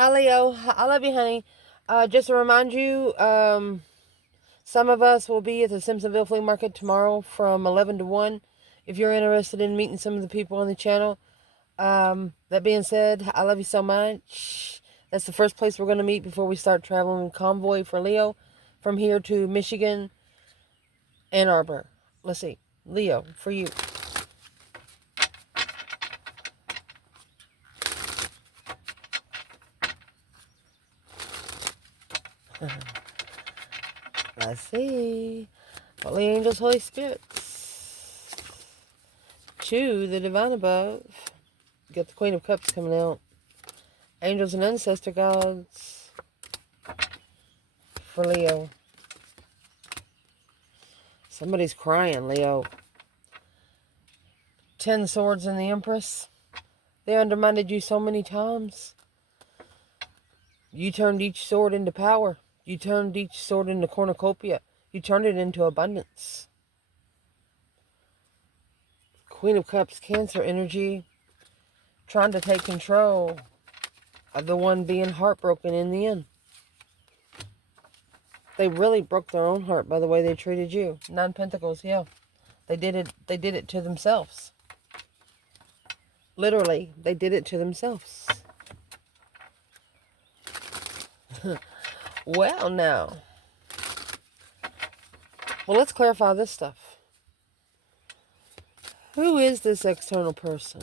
Hi, Leo. I love you, honey. Just to remind you, some of us will be at the Simpsonville Flea Market tomorrow from 11 to 1. If you're interested in meeting some of the people on the channel. That being said, I love you so much. That's the first place we're going to meet before we start traveling convoy for Leo from here to Michigan, Ann Arbor. Let's see. Leo, for you. Let's see. Holy angels, Holy Spirits. To the divine above. Got the Queen of Cups coming out. Angels and ancestor gods. For Leo. Somebody's crying, Leo. 10 swords and the Empress. They undermined you so many times. You turned each sword into power. You turned each sword into cornucopia. You turned it into abundance. Queen of Cups, Cancer energy. Trying to take control of the one being heartbroken in the end. They really broke their own heart by the way they treated you. 9 Pentacles, yeah. They did it to themselves. Literally, they did it to themselves. Well, now. Well, let's clarify this stuff. Who is this external person?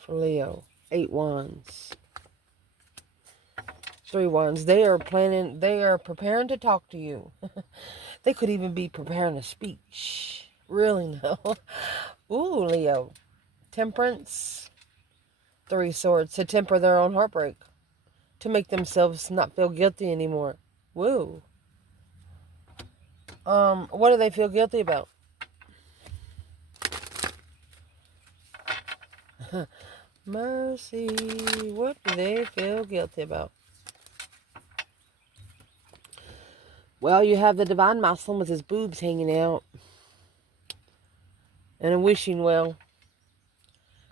For Leo. 8 Wands. 3 Wands. They are preparing to talk to you. They could even be preparing a speech. Really, no. Ooh, Leo. Temperance. 3 Swords. To temper their own heartbreak. To make themselves not feel guilty anymore. Woo. What do they feel guilty about? Mercy. What do they feel guilty about? Well, you have the divine Muslim with his boobs hanging out. And a wishing well.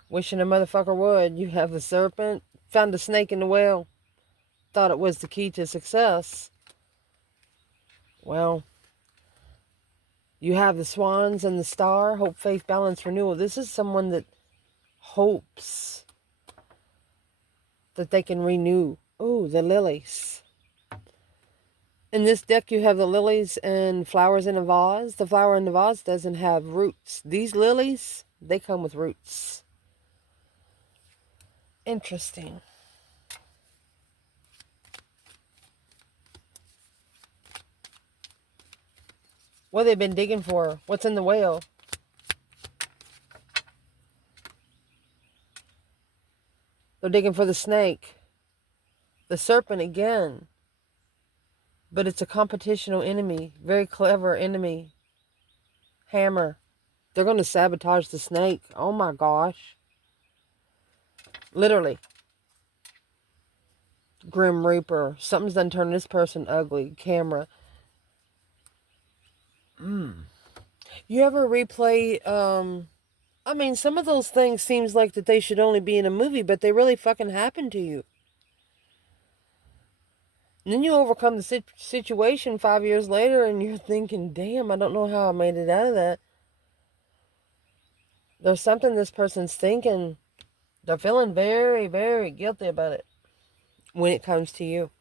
Wishing a motherfucker would. You have the Serpent. Found a snake in the well. Thought it was the key to success. Well, you have the Swans and the Star. Hope, faith, balance, renewal. This is someone that hopes that they can renew. Oh, the lilies. In this deck, you have the lilies and flowers in a vase. The flower in the vase doesn't have roots. These lilies, they come with roots. Interesting. What they've been digging for? What's in the well? They're digging for the snake. The serpent again. But it's a competitional enemy. Very clever enemy. Hammer. They're going to sabotage the snake. Oh my gosh. Literally. Grim Reaper. Something's done turned this person ugly. Camera. You ever replay, I mean, some of those things seems like that they should only be in a movie, but they really fucking happen to you. And then you overcome the situation 5 years later and you're thinking, damn, I don't know how I made it out of that. There's something this person's thinking. They're feeling very, very guilty about it when it comes to you.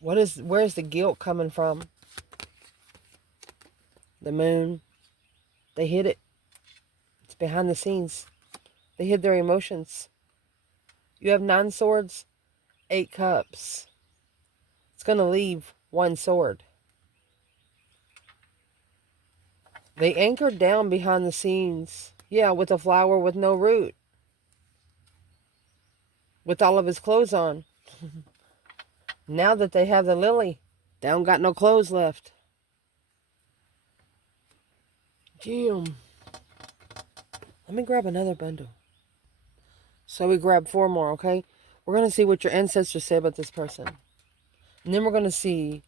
Where's the guilt coming from? The moon. They hid it. It's behind the scenes. They hid their emotions. You have 9 swords, 8 cups. It's going to leave 1 sword. They anchored down behind the scenes. Yeah, with a flower with no root. With all of his clothes on. Now that they have the lily, they don't got no clothes left. Damn. Let me grab another bundle. So we grab 4 more, okay? We're going to see what your ancestors say about this person. And then we're going to see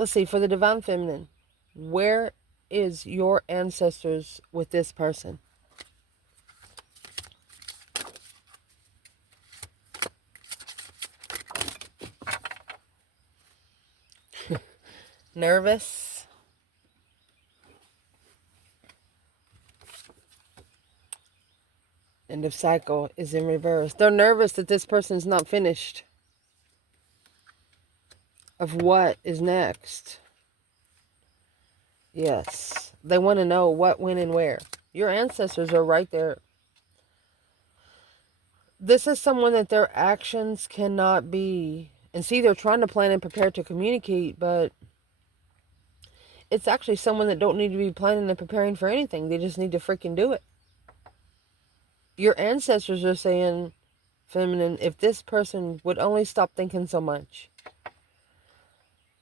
Let's see, for the Divine Feminine, where is your ancestors with this person? Nervous. End of cycle is in reverse. They're nervous that this person's not finished of what is next. Yes. They want to know what, when, and where. Your ancestors are right there. This is someone that their actions cannot be. And see, they're trying to plan and prepare to communicate, but it's actually someone that don't need to be planning and preparing for anything. They just need to freaking do it. Your ancestors are saying, feminine, if this person would only stop thinking so much.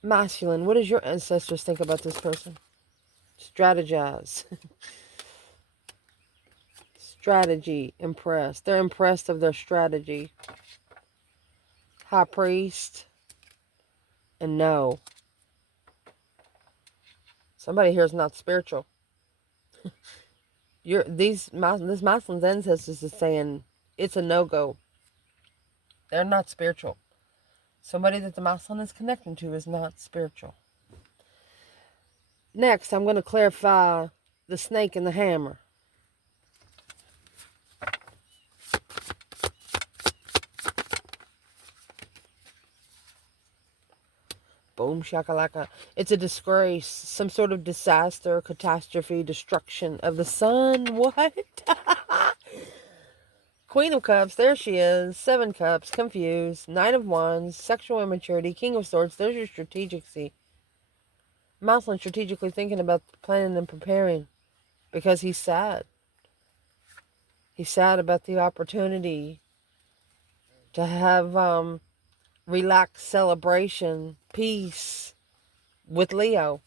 Masculine, what does your ancestors think about this person? Strategize. Strategy, impressed. They're impressed of their strategy. High priest. And no. Somebody here is not spiritual. This masculine's ancestors is saying it's a no-go. They're not spiritual. Somebody that the masculine is connecting to is not spiritual. Next, I'm going to clarify the snake and the hammer. Boom, shakalaka. It's a disgrace, some sort of disaster, catastrophe, destruction of the sun. What? Queen of Cups, there she is. 7 Cups, confused. Knight of Wands, sexual immaturity. King of Swords, there's your strategicy. Masculine strategically thinking about planning and preparing because he's sad. He's sad about the opportunity to have relaxed celebration, peace with Leo.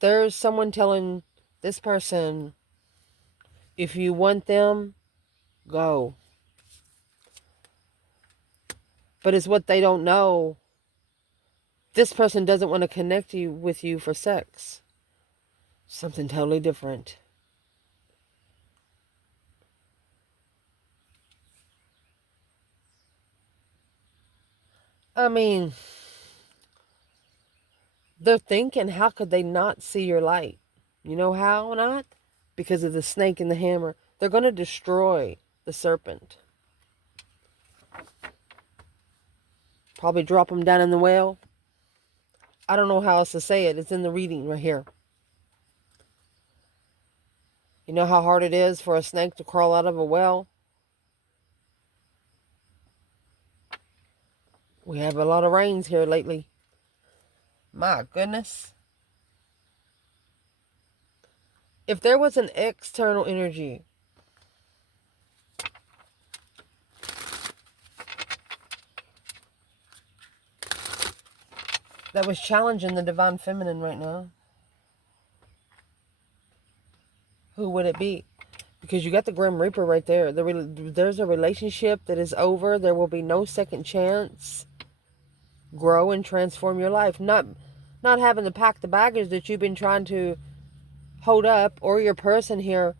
There's someone telling this person, if you want them, go. But it's what they don't know. This person doesn't want to connect with you for sex. Something totally different. I mean, they're thinking, how could they not see your light? You know how not? Because of the snake and the hammer. They're going to destroy the serpent. Probably drop him down in the well. I don't know how else to say it. It's in the reading right here. You know how hard it is for a snake to crawl out of a well? We have a lot of rains here lately. My goodness. If there was an external energy that was challenging the Divine Feminine right now, who would it be? Because you got the Grim Reaper right there. There's a relationship that is over. There will be no second chance. Grow and transform your life. Not having to pack the baggage that you've been trying to hold up, or your person here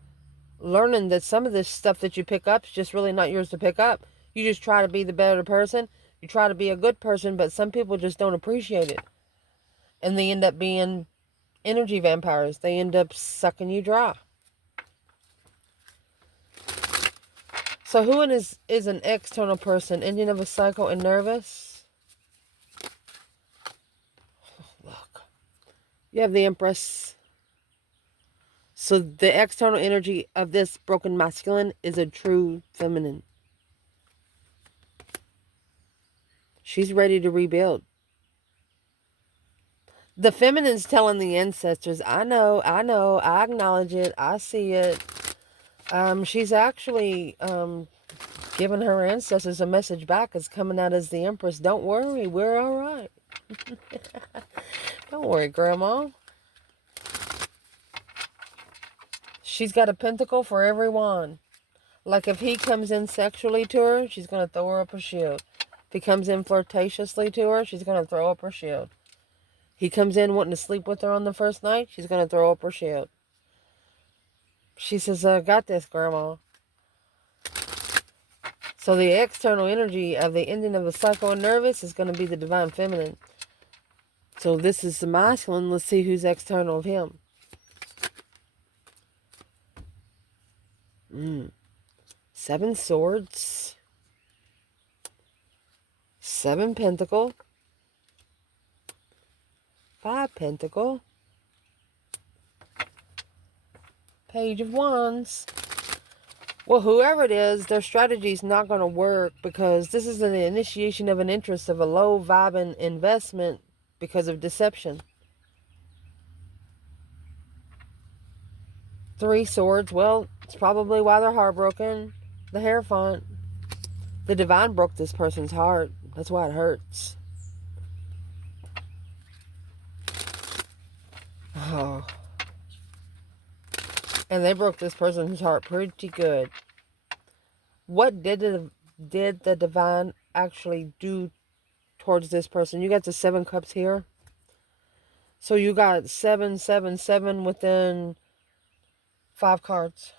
learning that some of this stuff that you pick up is just really not yours to pick up. You just try to be the better person. You try to be a good person, but some people just don't appreciate it. And they end up being energy vampires. They end up sucking you dry. So who is an external person? Ending of a cycle and nervous? Look. You have the Empress. So the external energy of this broken masculine is a true feminine. She's ready to rebuild. The feminine's telling the ancestors, I know, I acknowledge it, I see it. She's actually giving her ancestors a message back. It's coming out as the Empress. Don't worry, we're all right. Don't worry, Grandma. She's got a pentacle for every one. Like if he comes in sexually to her, she's going to throw her up a shield. If he comes in flirtatiously to her, she's going to throw up her shield. He comes in wanting to sleep with her on the first night, she's going to throw up her shield. She says, I got this, Grandma. So the external energy of the ending of the cycle and nervous is going to be the divine feminine. So this is the masculine. Let's see who's external of him. 7 swords. 7 pentacle. 5 pentacle. Page of wands. Well, whoever it is, their strategy is not going to work because this is an initiation of an interest of a low vibing investment because of deception. 3 swords. Well, it's probably why they're heartbroken. The Hierophant. The divine broke this person's heart. That's why it hurts. Oh. And they broke this person's heart pretty good. What did the divine actually do towards this person? You got the 7 cups here. So you got 7, 7, 7 within 5 cards.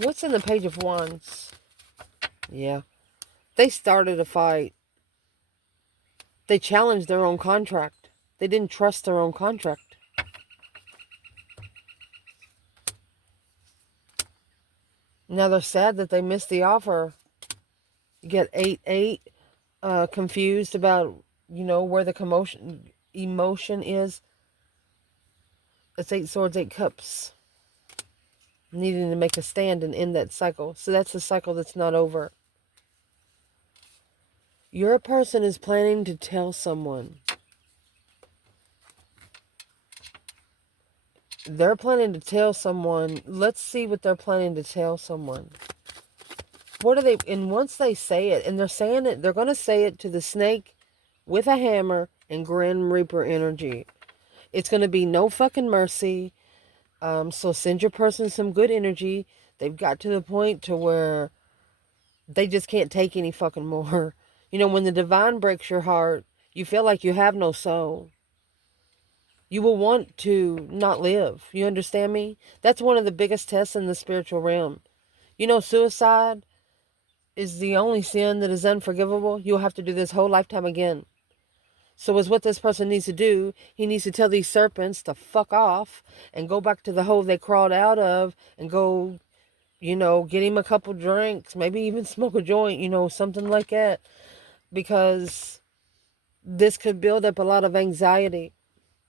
What's in the Page of Wands? Yeah. They started a fight. They challenged their own contract. They didn't trust their own contract. Now they're sad that they missed the offer. You get 8, 8. Confused about, where the emotion is. It's 8 swords, 8 cups. Needing to make a stand and end that cycle. So that's the cycle that's not over. Your person is planning to tell someone. They're planning to tell someone. Let's see what they're planning to tell someone. What are they, and once they say it, and they're saying it, they're going to say it to the snake with a hammer and Grim Reaper energy. It's going to be no fucking mercy. So send your person some good energy. They've got to the point to where they just can't take any fucking more. When the divine breaks your heart, you feel like you have no soul. You will want to not live. You understand me? That's one of the biggest tests in the spiritual realm. Suicide is the only sin that is unforgivable. You'll have to do this whole lifetime again. So is what this person needs to do. He needs to tell these serpents to fuck off and go back to the hole they crawled out of and go, get him a couple drinks, maybe even smoke a joint, something like that. Because this could build up a lot of anxiety,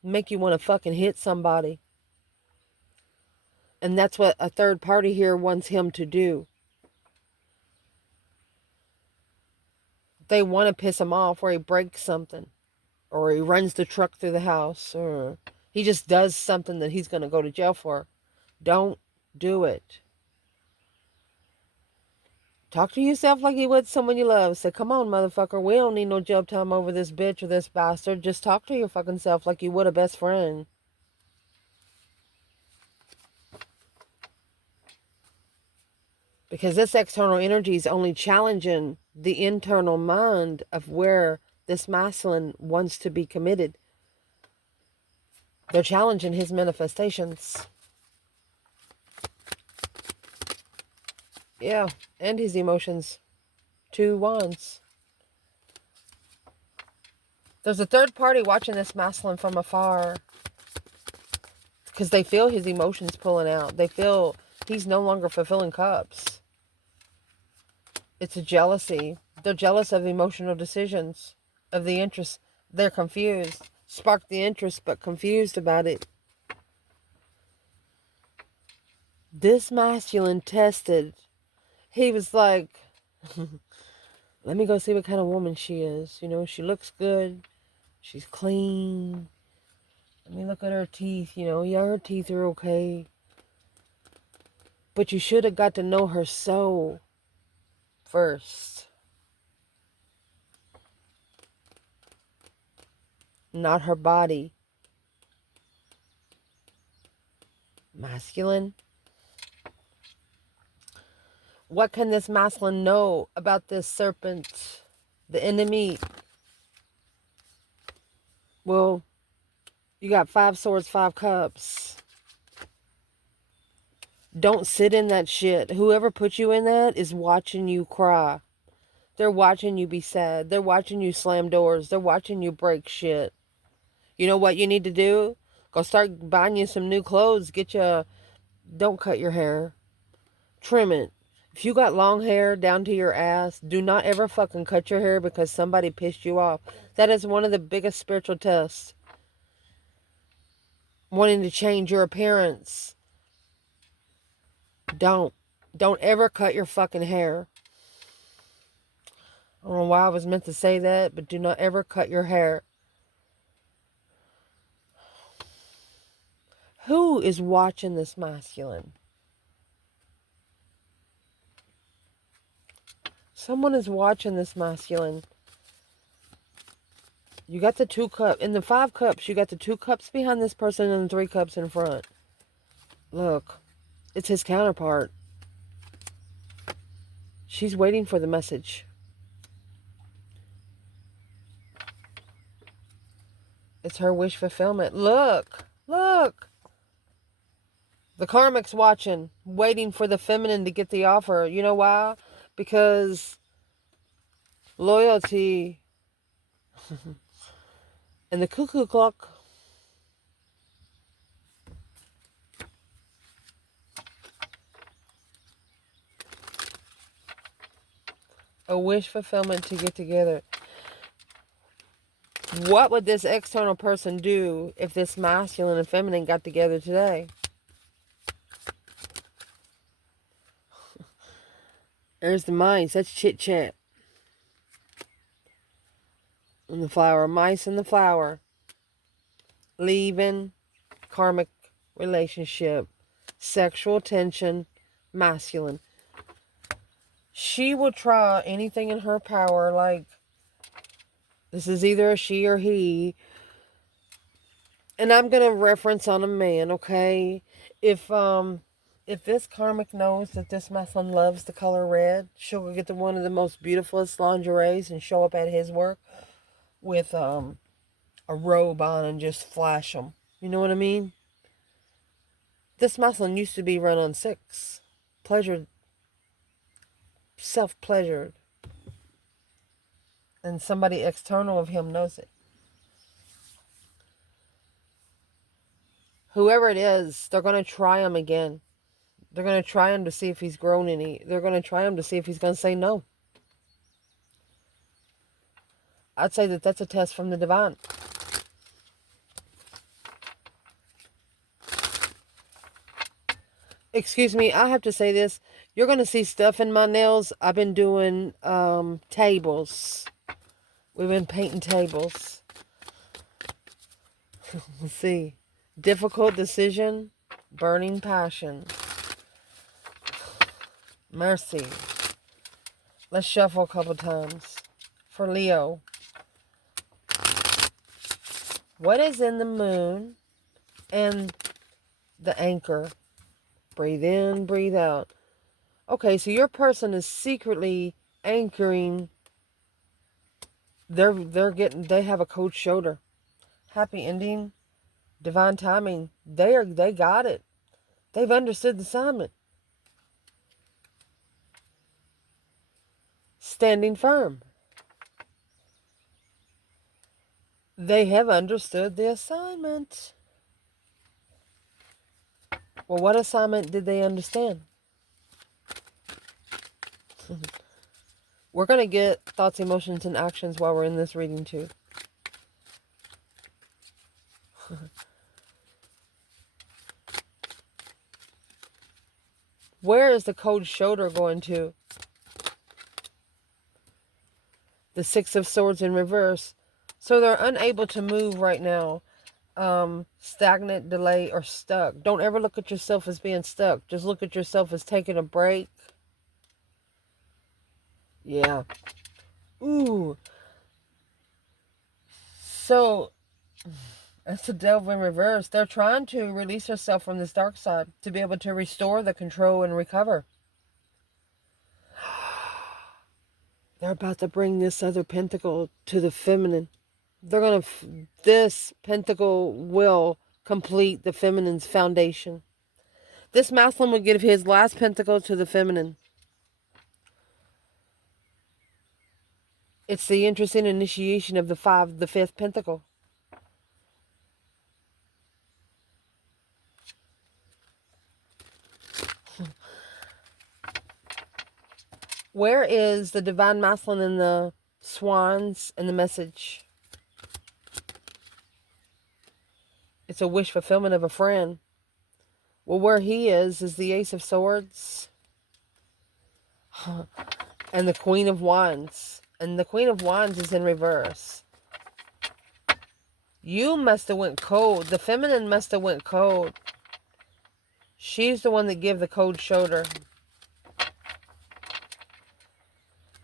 make you want to fucking hit somebody. And that's what a third party here wants him to do. They want to piss him off where he breaks something. Or he runs the truck through the house. Or he just does something that he's going to go to jail for. Don't do it. Talk to yourself like you would someone you love. Say, come on, motherfucker. We don't need no jail time over this bitch or this bastard. Just talk to your fucking self like you would a best friend. Because this external energy is only challenging the internal mind of where this masculine wants to be committed. They're challenging his manifestations. Yeah, and his emotions. 2 wands. There's a third party watching this masculine from afar. Because they feel his emotions pulling out. They feel he's no longer fulfilling cups. It's a jealousy. They're jealous of emotional decisions. Of the interest. They're confused. Sparked the interest but confused about it. This masculine tested. He was like, let me go see what kind of woman she is. She looks good. She's clean. Let me look at her teeth. Yeah, her teeth are okay. But you should have got to know her soul first. Not her body. Masculine. What can this masculine know about this serpent, the enemy? Well, you got 5 swords, 5 cups. Don't sit in that shit. Whoever put you in that is watching you cry. They're watching you be sad. They're watching you slam doors. They're watching you break shit. You know what you need to do? Go start buying you some new clothes. Don't cut your hair. Trim it. If you got long hair down to your ass, do not ever fucking cut your hair because somebody pissed you off. That is one of the biggest spiritual tests. Wanting to change your appearance. Don't ever cut your fucking hair. I don't know why I was meant to say that, but do not ever cut your hair. Who is watching this masculine? Someone is watching this masculine. You got the 2 cups. In the 5 cups, you got the 2 cups behind this person and the 3 cups in front. Look, it's his counterpart. She's waiting for the message. It's her wish fulfillment. Look. The karmic's watching, waiting for the feminine to get the offer. You know why? Because loyalty and the cuckoo clock. A wish fulfillment to get together. What would this external person do if this masculine and feminine got together today? There's the mice. That's chit chat. And the flower. Mice in the flower. Leaving. Karmic relationship. Sexual tension. Masculine. She will try anything in her power. Like, this is either a she or he. And I'm going to reference on a man, okay? If this karmic knows that this masculine loves the color red, she'll go get one of the most beautifulest lingeries and show up at his work with a robe on and just flash them. You know what I mean? This masculine used to be run on 6. Pleasured. Self-pleasured. And somebody external of him knows it. Whoever it is, they're going to try him again. They're going to try him to see if he's grown any. They're going to try him to see if he's going to say no. I'd say that that's a test from the divine. Excuse me, I have to say this. You're going to see stuff in my nails. I've been doing tables. We've been painting tables. Let's see. Difficult decision. Burning passion. Mercy. Let's shuffle a couple times. For Leo. What is in the moon and the anchor? Breathe in, breathe out. Okay, so your person is secretly anchoring. They have a cold shoulder. Happy ending. Divine timing. They got it. They've understood the assignment. Standing firm. They have understood the assignment. Well, what assignment did they understand? We're going to get thoughts, emotions, and actions while we're in this reading too. Where is the cold shoulder going to? The 6 of Swords in reverse. So they're unable to move right now. Stagnant, delay, or stuck. Don't ever look at yourself as being stuck. Just look at yourself as taking a break. Yeah. Ooh. So, That's the devil in reverse. They're trying to release herself from this dark side to be able to restore the control and recover. They're about to bring this other pentacle to the feminine. They're going to... This pentacle will complete the feminine's foundation. This masculine will give his last pentacle to the feminine. It's the interesting initiation of the fifth pentacle. Where is the divine masculine in the swans and the message? It's a wish fulfillment of a friend. Well, where he is the Ace of Swords and the Queen of Wands. And the Queen of Wands is in reverse. You must have went cold. The feminine must have went cold. She's the one that gave the cold shoulder.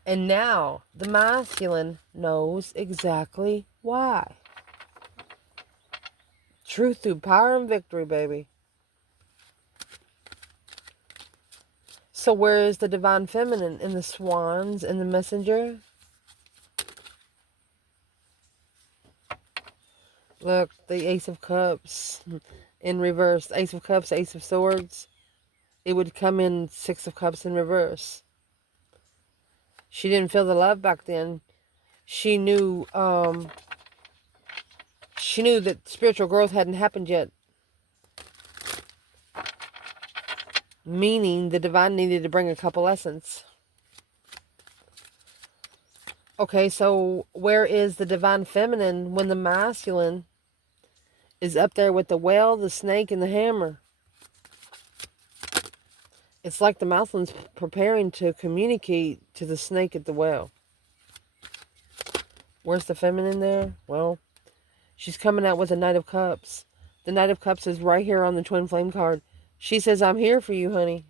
And now the masculine knows exactly why. Truth through power and victory, baby. So where is the divine feminine? In the swans and the messenger? Look, the Ace of Cups in reverse. Ace of Cups, Ace of Swords. It would come in Six of Cups in reverse. She didn't feel the love back then. She knew that spiritual growth hadn't happened yet. Meaning the divine needed to bring a couple lessons. Okay, so where is the divine feminine when the masculine is up there with the whale, the snake, and the hammer? It's like the masculine's preparing to communicate to the snake at the well. Where's the feminine there? Well, she's coming out with the Knight of Cups. The Knight of Cups is right here on the Twin Flame card. She says, I'm here for you, honey.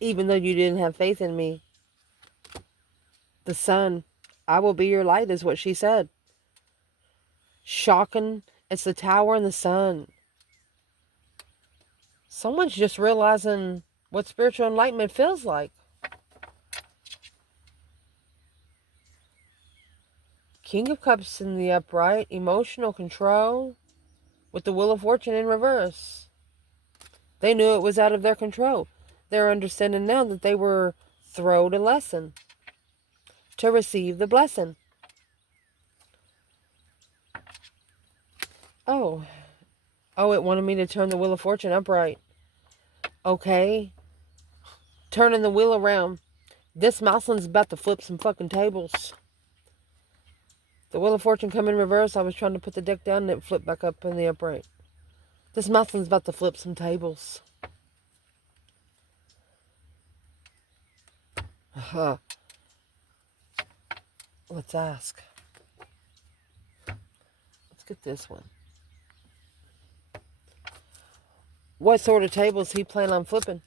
Even though you didn't have faith in me. The sun. I will be your light is what she said. Shocking. It's the tower and the sun. Someone's just realizing what spiritual enlightenment feels like. King of Cups in the upright. Emotional control. With the Wheel of Fortune in reverse. They knew it was out of their control. They're understanding now that they were thrown a lesson. To receive the blessing. Oh, it wanted me to turn the Wheel of Fortune upright. Okay. Turning the wheel around. This masculine's about to flip some fucking tables. The Wheel of Fortune come in reverse. I was trying to put the deck down and it flipped back up in the upright. This masculine's about to flip some tables. Let's ask. Let's get this one. What sort of tables he plan on flipping?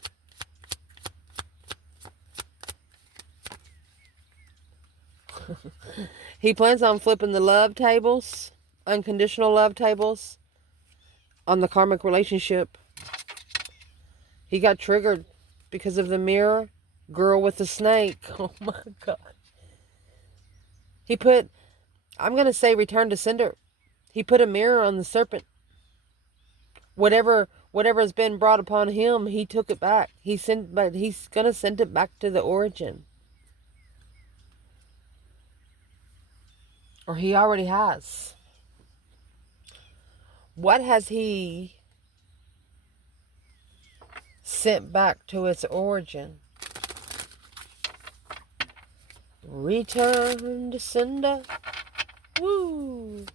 He plans on flipping the love tables, unconditional love tables, on the karmic relationship. He got triggered because of the mirror girl with the snake. Oh my God. He put, I'm going to say return to sender. He put a mirror on the serpent. Whatever has been brought upon him, he took it back. But he's going to send it back to the origin. Or he already has. What has he sent back to its origin? Return to sender. Woo!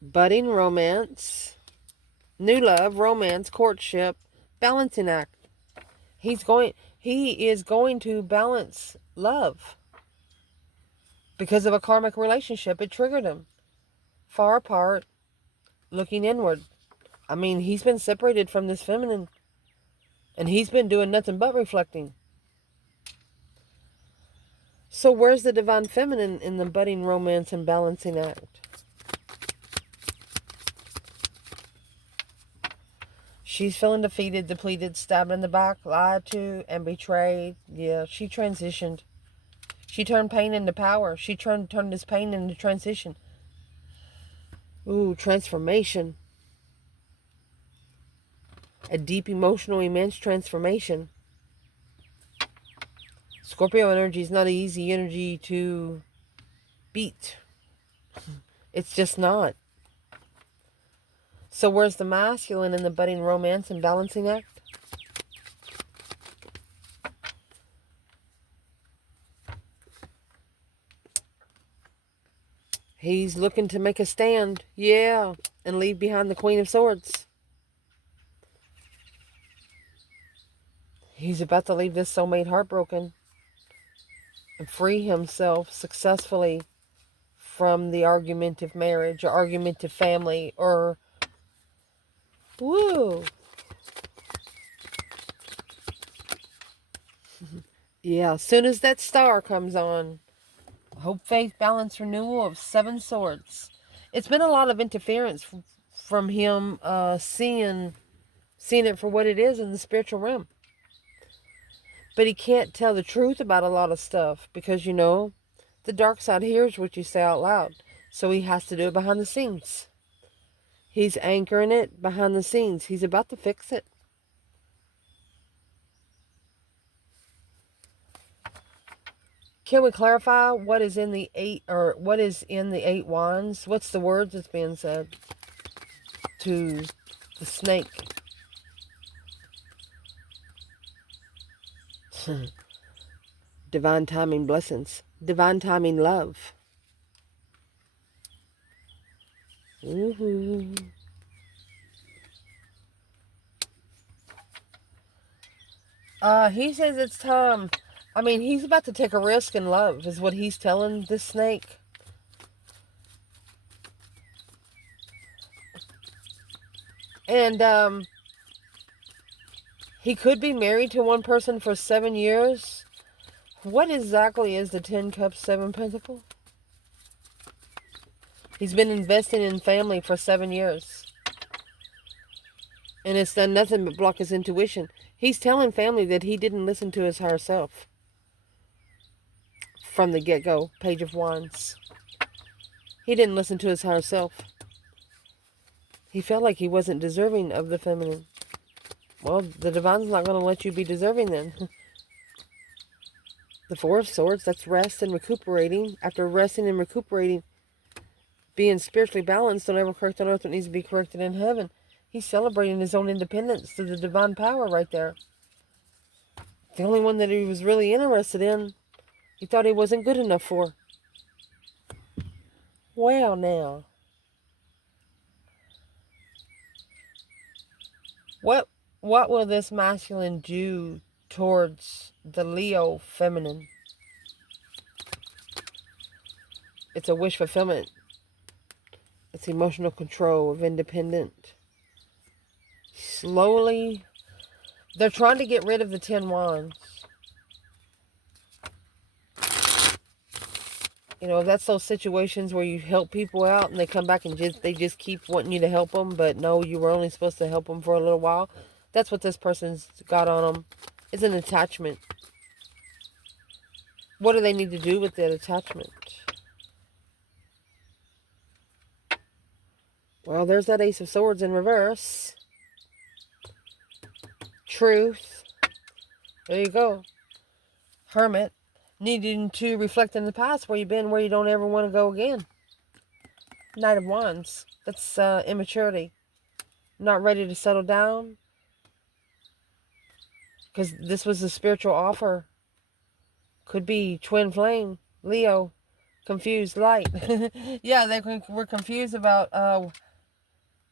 Budding romance. New love, romance, courtship, balancing act. He is going to balance love. Because of a karmic relationship, it triggered him. Far apart, looking inward. I mean, he's been separated from this feminine. And he's been doing nothing but reflecting. So where's the divine feminine in the budding romance and balancing act? She's feeling defeated, depleted, stabbed in the back, lied to, and betrayed. Yeah, she transitioned. She turned pain into power. She turned this pain into transition. Ooh, transformation. A deep, emotional, immense transformation. Scorpio energy is not an easy energy to beat. It's just not. So where's the masculine in the budding romance and balancing act? He's looking to make a stand. Yeah. And leave behind the Queen of Swords. He's about to leave this soulmate heartbroken. And free himself successfully from the argumentative marriage or argumentative family or... Woo! Yeah, as soon as that star comes on... Hope, faith, balance, renewal of 7 swords. It's been a lot of interference from him seeing it for what it is in the spiritual realm. But he can't tell the truth about a lot of stuff because, you know, the dark side hears what you say out loud. So he has to do it behind the scenes. He's anchoring it behind the scenes. He's about to fix it. Can we clarify what is in the 8 wands? What's the words that's being said to the snake? Divine timing blessings. Divine timing love. He says it's time. I mean, he's about to take a risk in love, is what he's telling this snake. And, he could be married to one person for 7 years. What exactly is the 10 Cups, 7 Pentacles? He's been investing in family for 7 years. And it's done nothing but block his intuition. He's telling family that he didn't listen to his higher self. From the get-go, Page of Wands. He didn't listen to his higher self. He felt like he wasn't deserving of the feminine. Well, the divine's not going to let you be deserving then. The 4 of Swords, that's rest and recuperating. After resting and recuperating, being spiritually balanced, don't ever correct on earth what needs to be corrected in heaven. He's celebrating his own independence through the divine power right there. The only one that he was really interested in, he thought he wasn't good enough for. Well, now. What will this masculine do towards the Leo feminine? It's a wish fulfillment. It's emotional control of independent. Slowly, they're trying to get rid of the 10 Wands. You know, that's those situations where you help people out and they come back and they just keep wanting you to help them, but no, you were only supposed to help them for a little while. That's what this person's got on them. It's an attachment. What do they need to do with that attachment? Well, there's that Ace of Swords in reverse. Truth. There you go. Hermit. Needing to reflect in the past where you've been, where you don't ever want to go again. Knight of Wands. That's immaturity. Not ready to settle down. Because this was a spiritual offer. Could be twin flame. Leo. Confused light. Yeah, they were confused about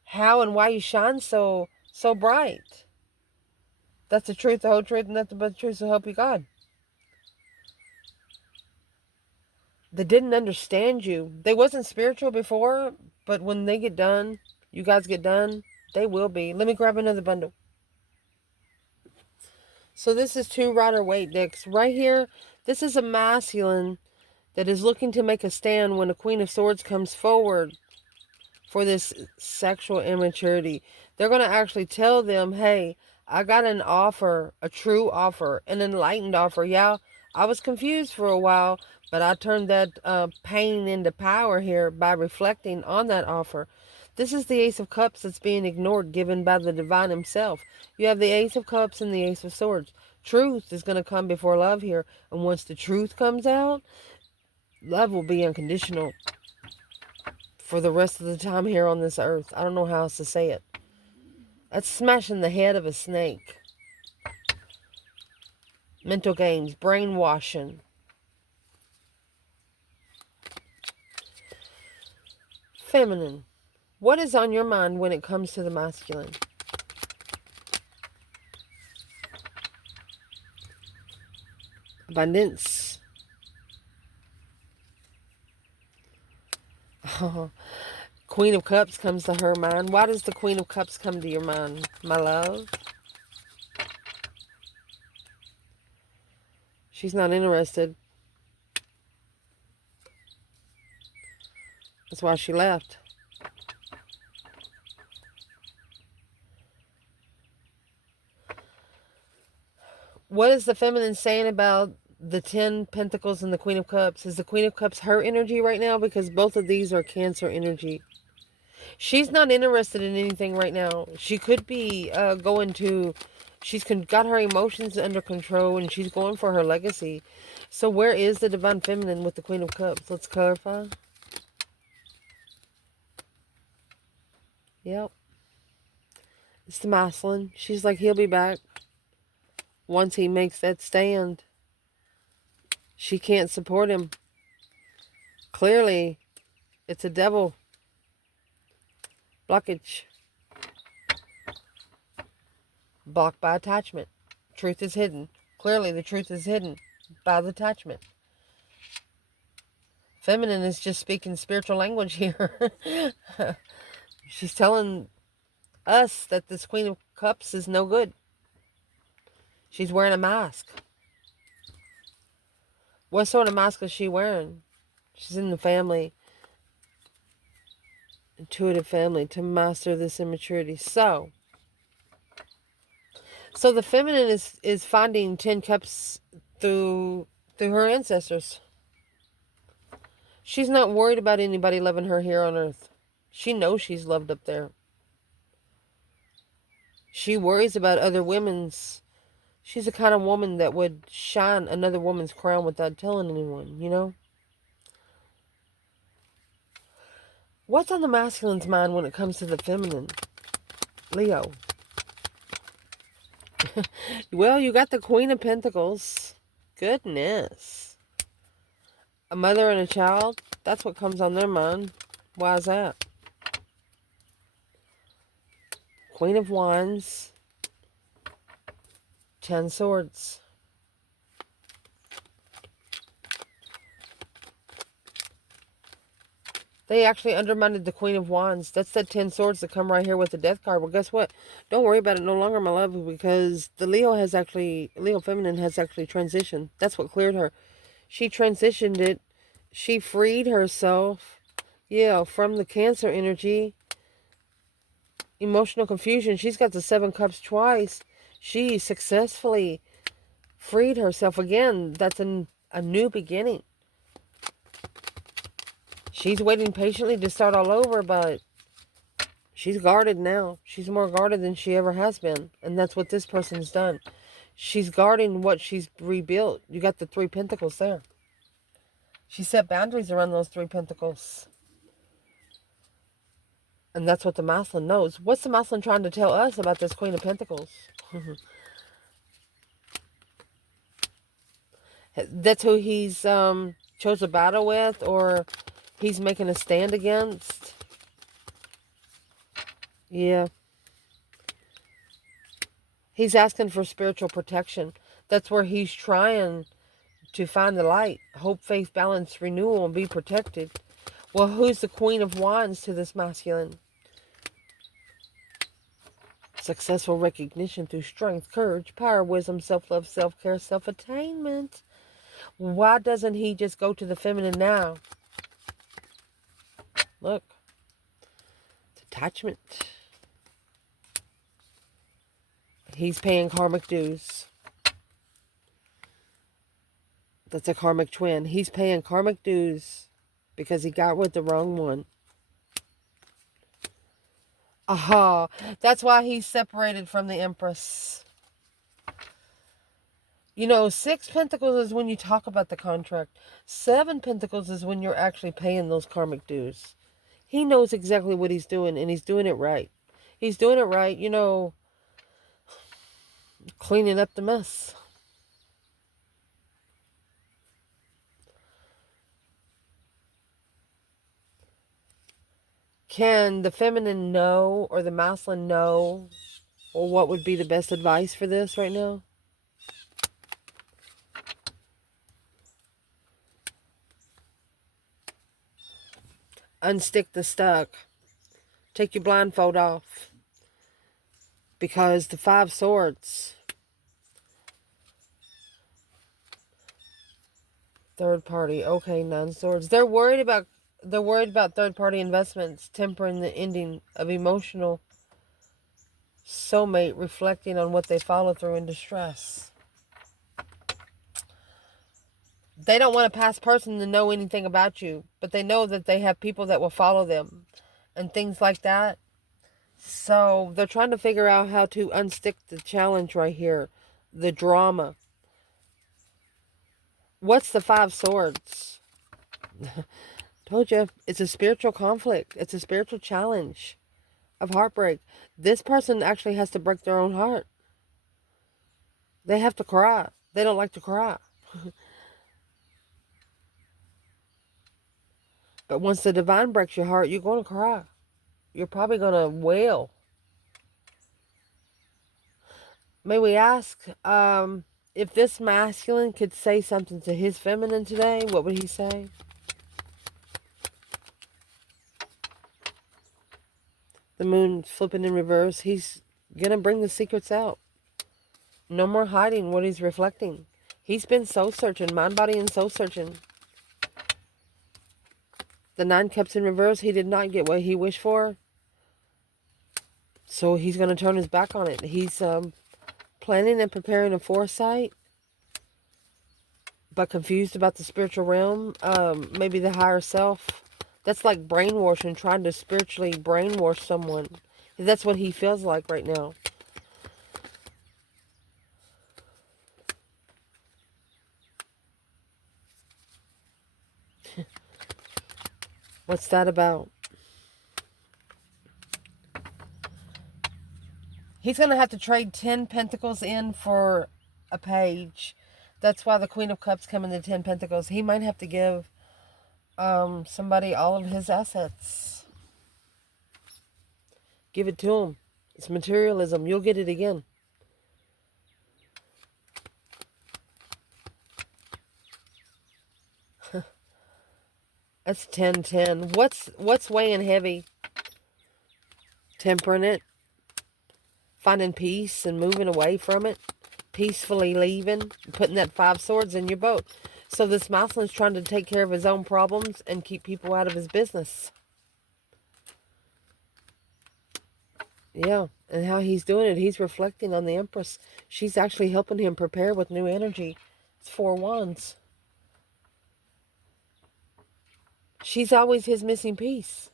how and why you shine so bright. That's the truth, the whole truth, and nothing but the truth, so help you God. They didn't understand you. They wasn't spiritual before, but when they get done, you guys get done, they will be. Let me grab another bundle. So this is 2 Rider-Waite decks. Right here, This is a masculine that is looking to make a stand when a Queen of Swords comes forward for this sexual immaturity. They're going to actually tell them, hey, I got an offer, a true offer, an enlightened offer. Yeah, I was confused for a while, but I turned that pain into power here by reflecting on that offer. This is the Ace of Cups that's being ignored, given by the Divine himself. You have the Ace of Cups and the Ace of Swords. Truth is going to come before love here. And once the truth comes out, love will be unconditional for the rest of the time here on this earth. I don't know how else to say it. That's smashing the head of a snake. Mental games, brainwashing. Feminine. What is on your mind when it comes to the masculine? Abundance. Queen of Cups comes to her mind. Why does the Queen of Cups come to your mind, my love? She's not interested. That's why she left. What is the feminine saying about the 10 Pentacles and the Queen of Cups? Is the Queen of Cups her energy right now? Because both of these are Cancer energy. She's not interested in anything right now. She could be going to... She's got her emotions under control and she's going for her legacy. So where is the Divine Feminine with the Queen of Cups? Let's clarify. Yep. It's the masculine. She's like, he'll be back once he makes that stand. She can't support him. Clearly, it's a devil. Blockage. Blocked by attachment. Truth is hidden. Clearly, the truth is hidden by the attachment. Feminine is just speaking spiritual language here. She's telling us that this Queen of Cups is no good. She's wearing a mask. What sort of mask is she wearing? She's in the family. Intuitive family to master this immaturity. So the feminine is finding 10 cups through her ancestors. She's not worried about anybody loving her here on earth. She knows she's loved up there. She worries about other women's. She's the kind of woman that would shine another woman's crown without telling anyone, you know? What's on the masculine's mind when it comes to the feminine? Leo. Well, you got the Queen of Pentacles. Goodness. A mother and a child. That's what comes on their mind. Why is that? Queen of Wands. 10 Swords. They actually undermined the Queen of Wands. That's that 10 Swords that come right here with the Death card. Well, guess what? Don't worry about it no longer, my love, because the Leo Feminine has actually transitioned. That's what cleared her. She transitioned it. She freed herself, yeah, from the Cancer energy. Emotional confusion. She's got the 7 Cups twice. She successfully freed herself. Again, that's a new beginning. She's waiting patiently to start all over, but she's guarded now. She's more guarded than she ever has been. And that's what this person's done. She's guarding what she's rebuilt. You got the 3 Pentacles there. She set boundaries around those 3 Pentacles. And that's what the masculine knows. What's the masculine trying to tell us about this Queen of Pentacles? That's who he's chose a battle with, or he's making a stand against. Yeah. He's asking for spiritual protection. That's where he's trying to find the light. Hope, faith, balance, renewal, and be protected. Well, who's the Queen of Wands to this masculine? Successful recognition through strength, courage, power, wisdom, self-love, self-care, self-attainment. Why doesn't he just go to the feminine now? Look. Detachment. He's paying karmic dues. That's a karmic twin. He's paying karmic dues because he got with the wrong one. Aha. That's why he's separated from the Empress. You know, 6 Pentacles is when you talk about the contract. 7 Pentacles is when you're actually paying those karmic dues. He knows exactly what he's doing, and he's doing it right. He's doing it right, you know, cleaning up the mess. Can the feminine know, or the masculine know, or what would be the best advice for this right now? Unstick the stuck. Take your blindfold off. Because the 5 Swords. Third party. Okay, 9 Swords. They're worried about third party investments, tempering the ending of emotional soulmate, reflecting on what they follow through in distress. They don't want a past person to know anything about you, but they know that they have people that will follow them and things like that. So they're trying to figure out how to unstick the challenge right here. The drama. What's the 5 Swords? Told you, it's a spiritual conflict. It's a spiritual challenge of heartbreak. This person actually has to break their own heart. They have to cry. They don't like to cry. But once the divine breaks your heart, you're going to cry. You're probably going to wail. May we ask, if this masculine could say something to his feminine today, what would he say? The moon flipping in reverse. He's going to bring the secrets out. No more hiding what he's reflecting. He's been soul searching, mind, body, and soul searching. The 9 Cups in reverse, he did not get what he wished for. So he's going to turn his back on it. He's planning and preparing a foresight, but confused about the spiritual realm. Maybe the higher self. That's like brainwashing, trying to spiritually brainwash someone. That's what he feels like right now. What's that about? He's going to have to trade 10 Pentacles in for a page. That's why the Queen of Cups come in the 10 Pentacles. He might have to give somebody all of his assets. Give it to him. It's materialism. You'll get it again. That's 10-10. What's weighing heavy? Tempering it. Finding peace and moving away from it. Peacefully leaving. Putting that 5 Swords in your boat. So this masculine's trying to take care of his own problems and keep people out of his business. Yeah, and how he's doing it, he's reflecting on the Empress. She's actually helping him prepare with new energy. It's 4 Wands. She's always his missing piece.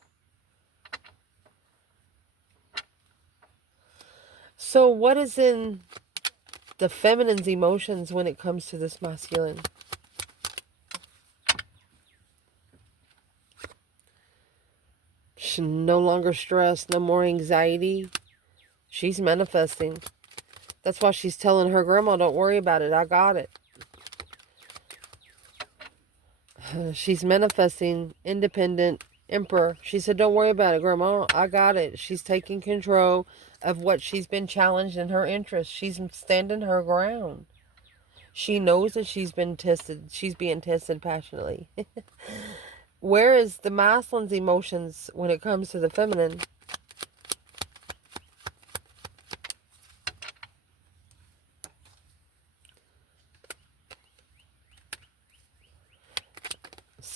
So what is in the feminine's emotions when it comes to this masculine? She's no longer stressed, no more anxiety. She's manifesting. That's why she's telling her grandma, don't worry about it, I got it. She's manifesting independent emperor. She said, don't worry about it, grandma, I got it. She's taking control of what she's been challenged in her interest. She's standing her ground. She knows that she's been tested. She's being tested passionately. Where is the masculine's emotions when it comes to the feminine?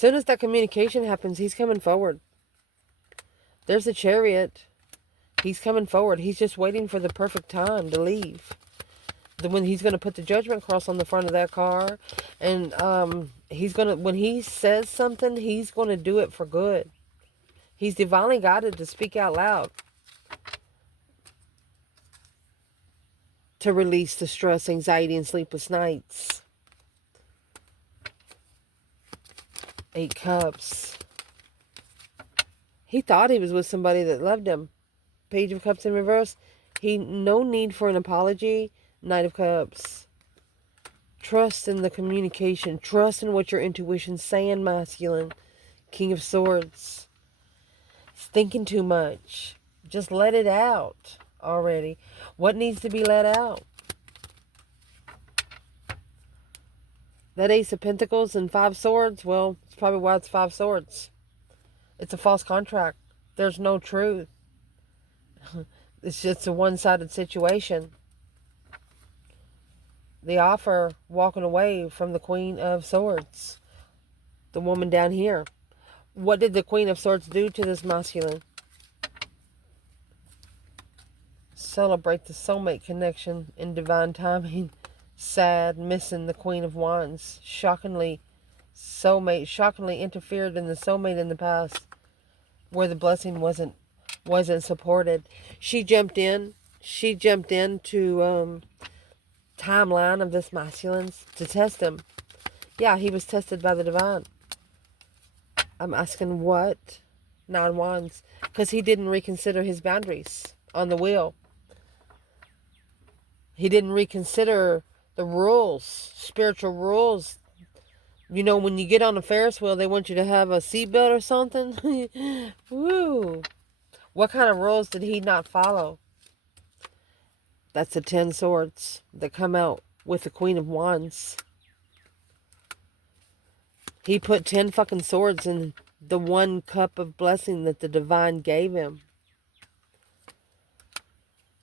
soon as that communication happens, he's coming forward. There's a Chariot. He's coming forward. He's just waiting for the perfect time to leave. When he's going to put the judgment cross on the front of that car. And he's going to, when he says something, he's going to do it for good. He's divinely guided to speak out loud. To release the stress, anxiety, and sleepless nights. 8 Cups. He thought he was with somebody that loved him. Page of Cups in reverse. No need for an apology. Knight of Cups. Trust in the communication. Trust in what your intuition's saying, masculine. King of Swords. It's thinking too much. Just let it out already. What needs to be let out? That Ace of Pentacles and 5 Swords, well, it's probably why it's 5 Swords. It's a false contract. There's no truth. It's just a one-sided situation. The offer, walking away from the Queen of Swords. The woman down here. What did the Queen of Swords do to this masculine? Celebrate the soulmate connection in divine timing. Sad, missing the Queen of Wands. Shockingly interfered in the soulmate in the past, where the blessing wasn't supported. She jumped in. She jumped into timeline of this masculine's to test him. Yeah, he was tested by the divine. I'm asking what? 9 Wands. Because he didn't reconsider his boundaries on the wheel. He didn't reconsider the rules, spiritual rules. You know, when you get on a Ferris wheel, they want you to have a seatbelt or something. Woo! What kind of rules did he not follow? That's the 10 Swords that come out with the Queen of Wands. He put 10 fucking swords in the 1 cup of blessing that the divine gave him.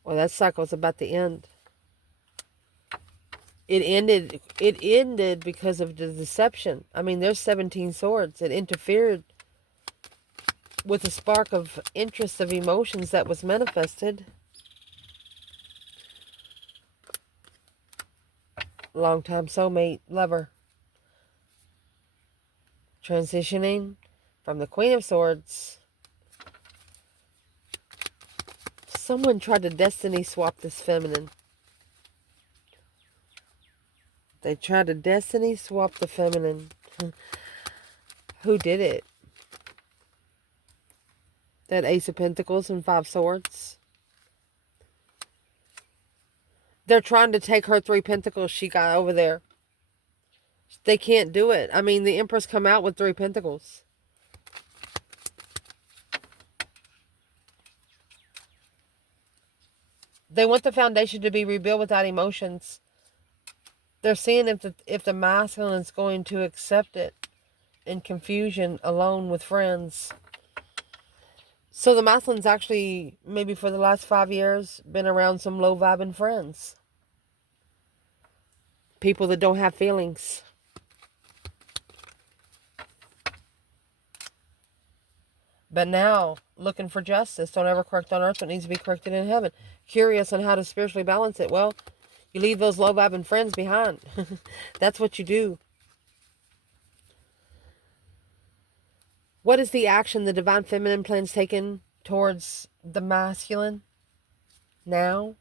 Well, that cycle's about to end. It ended because of the deception. I mean, there's 17 swords. It interfered with a spark of interest of emotions that was manifested. Longtime soulmate, lover. Transitioning from the Queen of Swords. Someone tried to destiny swap this feminine. They tried to destiny swap the feminine. Who did it? That Ace of Pentacles and 5 Swords. They're trying to take her 3 Pentacles she got over there. They can't do it. I mean, the Empress come out with 3 Pentacles. They want the foundation to be rebuilt without emotions. They're seeing if the masculine is going to accept it in confusion, alone with friends. So the masculine's actually, maybe for the last 5 years, been around some low-vibing friends. People that don't have feelings. But now, looking for justice. Don't ever correct on earth what needs to be corrected in heaven. Curious on how to spiritually balance it. Well, you leave those low-vibing friends behind. That's what you do. What is the action the divine feminine plans taken towards the masculine now?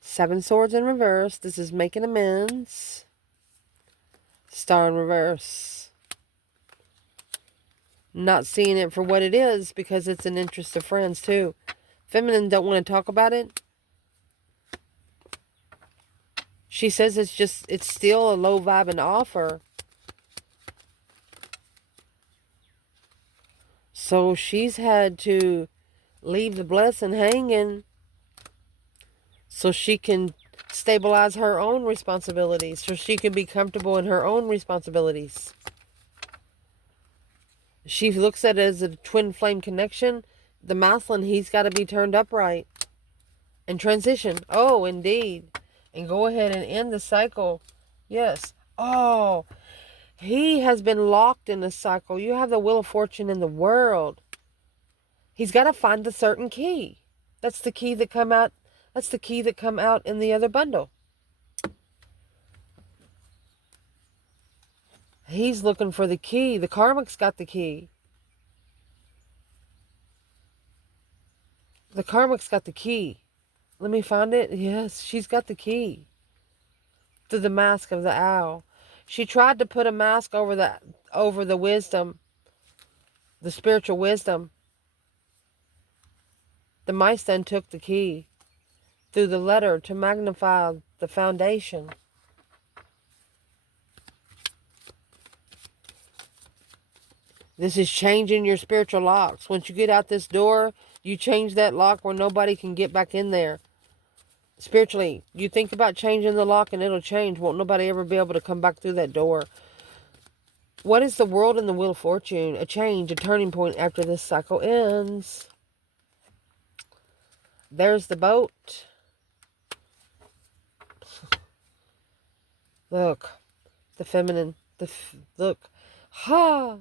7 Swords in reverse. This is making amends. Star in reverse. Not seeing it for what it is because it's an interest of friends too. Feminine don't want to talk about it. She says it's still a low vibing offer. So she's had to leave the blessing hanging so she can stabilize her own responsibilities, so she can be comfortable in her own responsibilities. She looks at it as a twin flame connection. The masculine, he's got to be turned upright and transition. Oh, indeed. And go ahead and end the cycle. Yes. Oh, he has been locked in a cycle. You have the Wheel of Fortune in the world. He's got to find the certain key. That's the key that come out. That's the key that come out in the other bundle. He's looking for the key. The karmic's got the key. The karmic's got the key. Let me find it. Yes, she's got the key. Through the mask of the owl. She tried to put a mask over the wisdom, the spiritual wisdom. The mice then took the key through the letter to magnify the foundation. This is changing your spiritual locks. Once you get out this door, you change that lock where nobody can get back in there. Spiritually, you think about changing the lock and it'll change. Won't nobody ever be able to come back through that door. What is the world in the Wheel of Fortune? A change, a turning point after this cycle ends. There's the boat. Look, the feminine. Look, ha.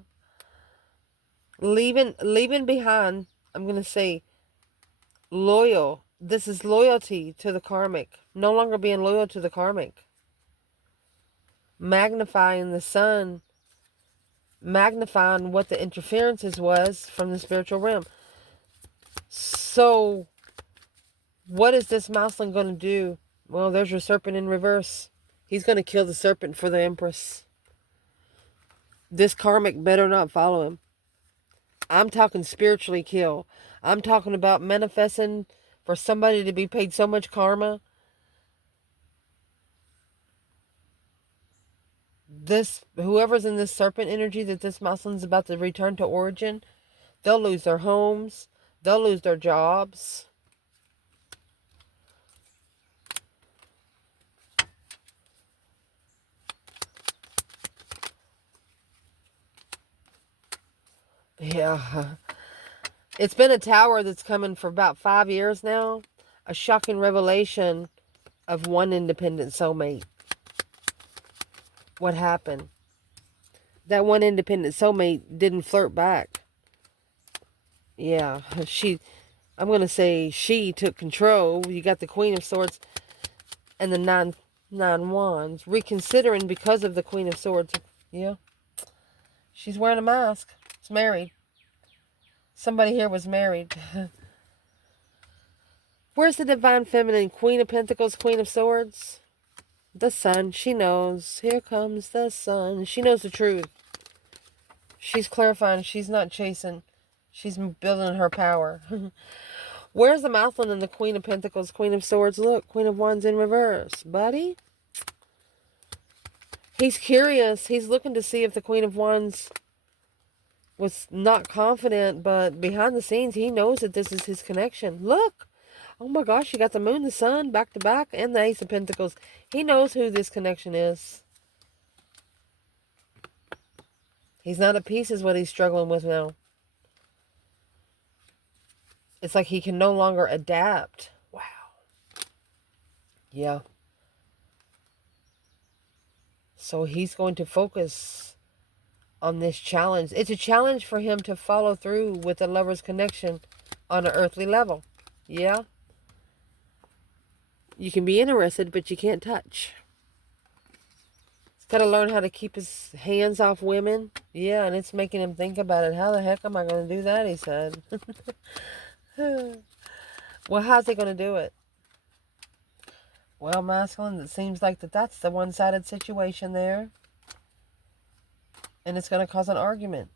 Leaving behind. I'm gonna say loyal. This is loyalty to the karmic. No longer being loyal to the karmic. Magnifying the sun. Magnifying what the interferences was from the spiritual realm. So, what is this mouseling going to do? Well, there's your serpent in reverse. He's going to kill the serpent for the empress. This karmic better not follow him. I'm talking spiritually kill. I'm talking about manifesting for somebody to be paid so much karma. Whoever's in this serpent energy that this mouseling's about to return to origin, they'll lose their homes. They'll lose their jobs. Yeah. It's been a tower that's coming for about 5 years now. A shocking revelation of one independent soulmate. What happened? That one independent soulmate didn't flirt back. Yeah, I'm going to say she took control. You got the Queen of Swords and the nine wands. Reconsidering because of the Queen of Swords. Yeah. She's wearing a mask. It's married. Somebody here was married. Where's the divine feminine? Queen of Pentacles, Queen of Swords. The sun. She knows. Here comes the sun. She knows the truth. She's clarifying. She's not chasing. She's building her power. Where's the Mouthlin and the Queen of Pentacles, Queen of Swords? Look, Queen of Wands in reverse. Buddy? He's curious. He's looking to see if the Queen of Wands was not confident, but behind the scenes, he knows that this is his connection. Look. Oh my gosh, you got the Moon, the Sun, back to back, and the Ace of Pentacles. He knows who this connection is. He's not at peace is what he's struggling with now. It's like he can no longer adapt. Wow. Yeah. So he's going to focus on this challenge. It's a challenge for him to follow through with the lover's connection on an earthly level. Yeah. You can be interested, but you can't touch. He's got to learn how to keep his hands off women. Yeah, and it's making him think about it. How the heck am I going to do that, he said. Well, how's he going to do it? Well, masculine, it seems like that's the one-sided situation there. And it's going to cause an argument.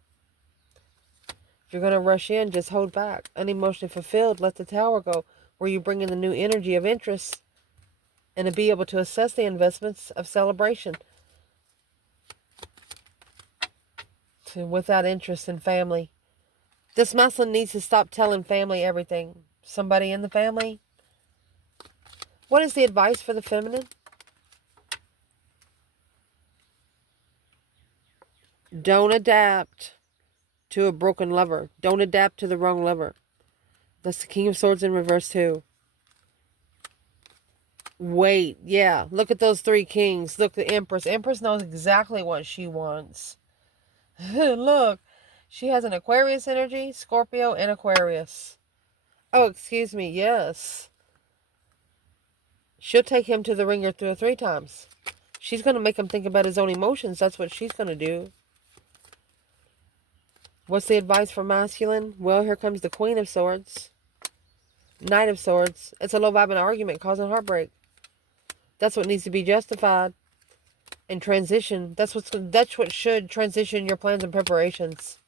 If you're going to rush in, just hold back. Unemotionally fulfilled, let the tower go. Where you bring in the new energy of interest. And to be able to assess the investments of celebration. Without interest in family. This masculine needs to stop telling family everything. Somebody in the family. What is the advice for the feminine? Don't adapt to a broken lover. Don't adapt to the wrong lover. That's the King of Swords in reverse too. Wait, yeah. Look at those three kings. Look, the Empress. Empress knows exactly what she wants. Look, she has an Aquarius energy, Scorpio, and Aquarius. Oh, excuse me, yes. She'll take him to the ringer 3 times. She's going to make him think about his own emotions. That's what she's going to do. What's the advice for masculine? Well, here comes the Queen of Swords. Knight of Swords. It's a low-vibing argument causing heartbreak. That's what needs to be justified. And transition. That's what should transition your plans and preparations.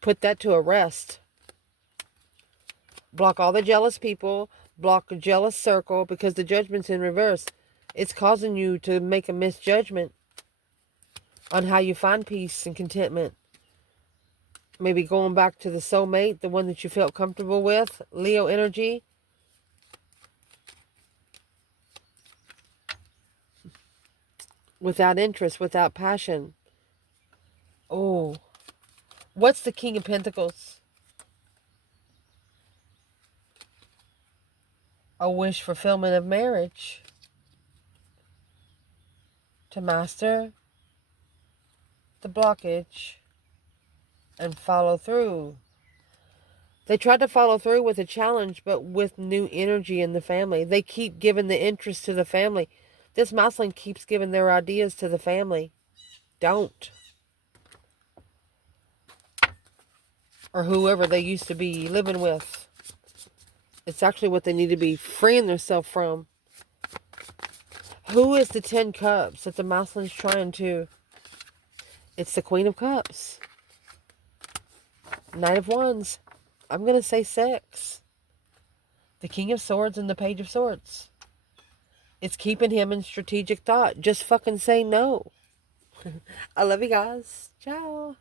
Put that to a rest. Block all the jealous people. Block a jealous circle because the judgment's in reverse. It's causing you to make a misjudgment on how you find peace and contentment. Maybe going back to the soulmate, the one that you felt comfortable with. Leo energy. Without interest, without passion. Oh. What's the King of Pentacles? A wish fulfillment of marriage. To master the blockage and follow through. They tried to follow through with a challenge, but with new energy in the family. They keep giving the interest to the family. This masculine keeps giving their ideas to the family. Don't. Or whoever they used to be living with. It's actually what they need to be freeing themselves from. Who is the 10 Cups that the masculine's trying to? It's the Queen of Cups. Knight of Wands. I'm going to say sex. The King of Swords and the Page of Swords. It's keeping him in strategic thought. Just fucking say no. I love you guys. Ciao.